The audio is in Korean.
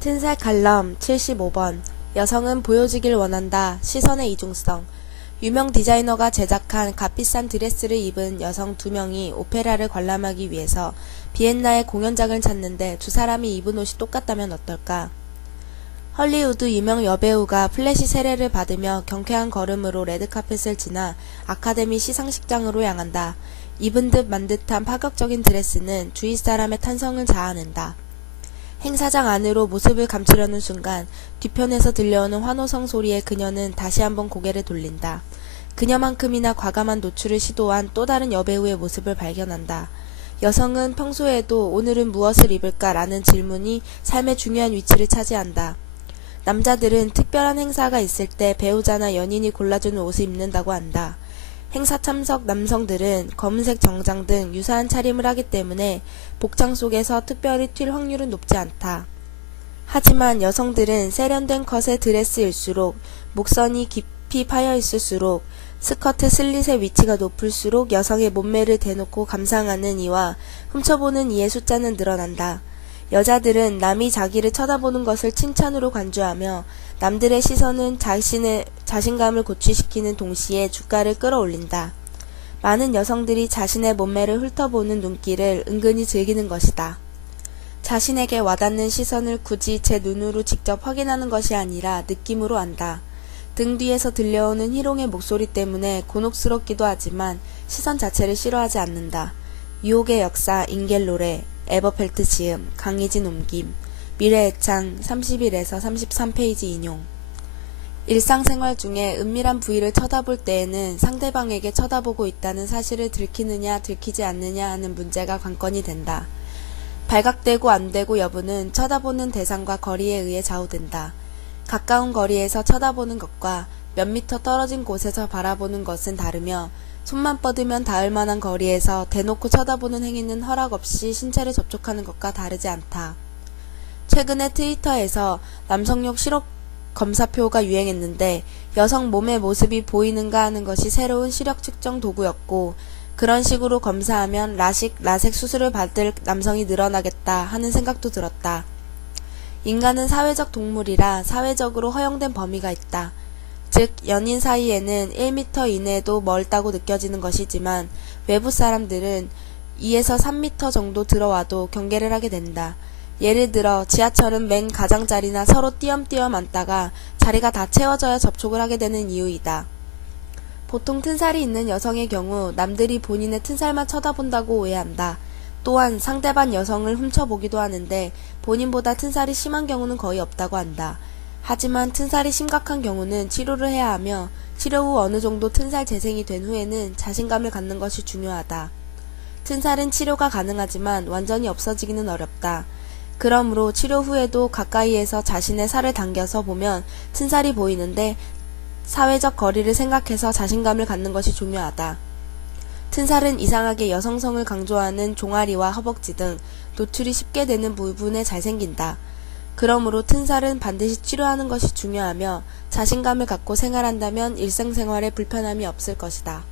튼살 칼럼 75번 여성은 보여지길 원한다. 시선의 이중성. 유명 디자이너가 제작한 값비싼 드레스를 입은 여성 2명이 오페라를 관람하기 위해서 비엔나의 공연장을 찾는데 두 사람이 입은 옷이 똑같다면 어떨까? 헐리우드 유명 여배우가 플래시 세례를 받으며 경쾌한 걸음으로 레드카펫을 지나 아카데미 시상식장으로 향한다. 입은 듯 만 듯한 파격적인 드레스는 주위 사람의 탄성을 자아낸다. 행사장 안으로 모습을 감추려는 순간 뒤편에서 들려오는 환호성 소리에 그녀는 다시 한번 고개를 돌린다. 그녀만큼이나 과감한 노출을 시도한 또 다른 여배우의 모습을 발견한다. 여성은 평소에도 오늘은 무엇을 입을까 라는 질문이 삶의 중요한 위치를 차지한다. 남자들은 특별한 행사가 있을 때 배우자나 연인이 골라주는 옷을 입는다고 한다. 행사 참석 남성들은 검은색 정장 등 유사한 차림을 하기 때문에 복장 속에서 특별히 튈 확률은 높지 않다. 하지만 여성들은 세련된 컷의 드레스일수록 목선이 깊이 파여 있을수록 스커트 슬릿의 위치가 높을수록 여성의 몸매를 대놓고 감상하는 이와 훔쳐보는 이의 숫자는 늘어난다. 여자들은 남이 자기를 쳐다보는 것을 칭찬으로 간주하며 남들의 시선은 자신의 자신감을 고취시키는 동시에 주가를 끌어올린다. 많은 여성들이 자신의 몸매를 훑어보는 눈길을 은근히 즐기는 것이다. 자신에게 와닿는 시선을 굳이 제 눈으로 직접 확인하는 것이 아니라 느낌으로 안다. 등 뒤에서 들려오는 희롱의 목소리 때문에 곤혹스럽기도 하지만 시선 자체를 싫어하지 않는다. 유혹의 역사 잉겔로레 에버펠트 지음 강희진 옮김 미래의 창 31에서 33페이지 인용. 일상생활 중에 은밀한 부위를 쳐다볼 때에는 상대방에게 쳐다보고 있다는 사실을 들키느냐 들키지 않느냐 하는 문제가 관건이 된다. 발각되고 안되고 여부는 쳐다보는 대상과 거리에 의해 좌우된다. 가까운 거리에서 쳐다보는 것과 몇 미터 떨어진 곳에서 바라보는 것은 다르며 손만 뻗으면 닿을 만한 거리에서 대놓고 쳐다보는 행위는 허락 없이 신체를 접촉하는 것과 다르지 않다. 최근에 트위터에서 남성용 시력 검사표가 유행했는데 여성 몸의 모습이 보이는가 하는 것이 새로운 시력 측정 도구였고 그런 식으로 검사하면 라섹 수술을 받을 남성이 늘어나겠다 하는 생각도 들었다. 인간은 사회적 동물이라 사회적으로 허용된 범위가 있다. 즉 연인 사이에는 1m 이내도 멀다고 느껴지는 것이지만 외부 사람들은 2에서 3m 정도 들어와도 경계를 하게 된다. 예를 들어 지하철은 맨 가장자리나 서로 띄엄띄엄 앉다가 자리가 다 채워져야 접촉을 하게 되는 이유이다. 보통 튼살이 있는 여성의 경우 남들이 본인의 튼살만 쳐다본다고 오해한다. 또한 상대방 여성을 훔쳐보기도 하는데 본인보다 튼살이 심한 경우는 거의 없다고 한다. 하지만 튼살이 심각한 경우는 치료를 해야 하며 치료 후 어느 정도 튼살 재생이 된 후에는 자신감을 갖는 것이 중요하다. 튼살은 치료가 가능하지만 완전히 없어지기는 어렵다. 그러므로 치료 후에도 가까이에서 자신의 살을 당겨서 보면 튼살이 보이는데 사회적 거리를 생각해서 자신감을 갖는 것이 중요하다. 튼살은 이상하게 여성성을 강조하는 종아리와 허벅지 등 노출이 쉽게 되는 부분에 잘 생긴다. 그러므로 튼살은 반드시 치료하는 것이 중요하며 자신감을 갖고 생활한다면 일상생활에 불편함이 없을 것이다.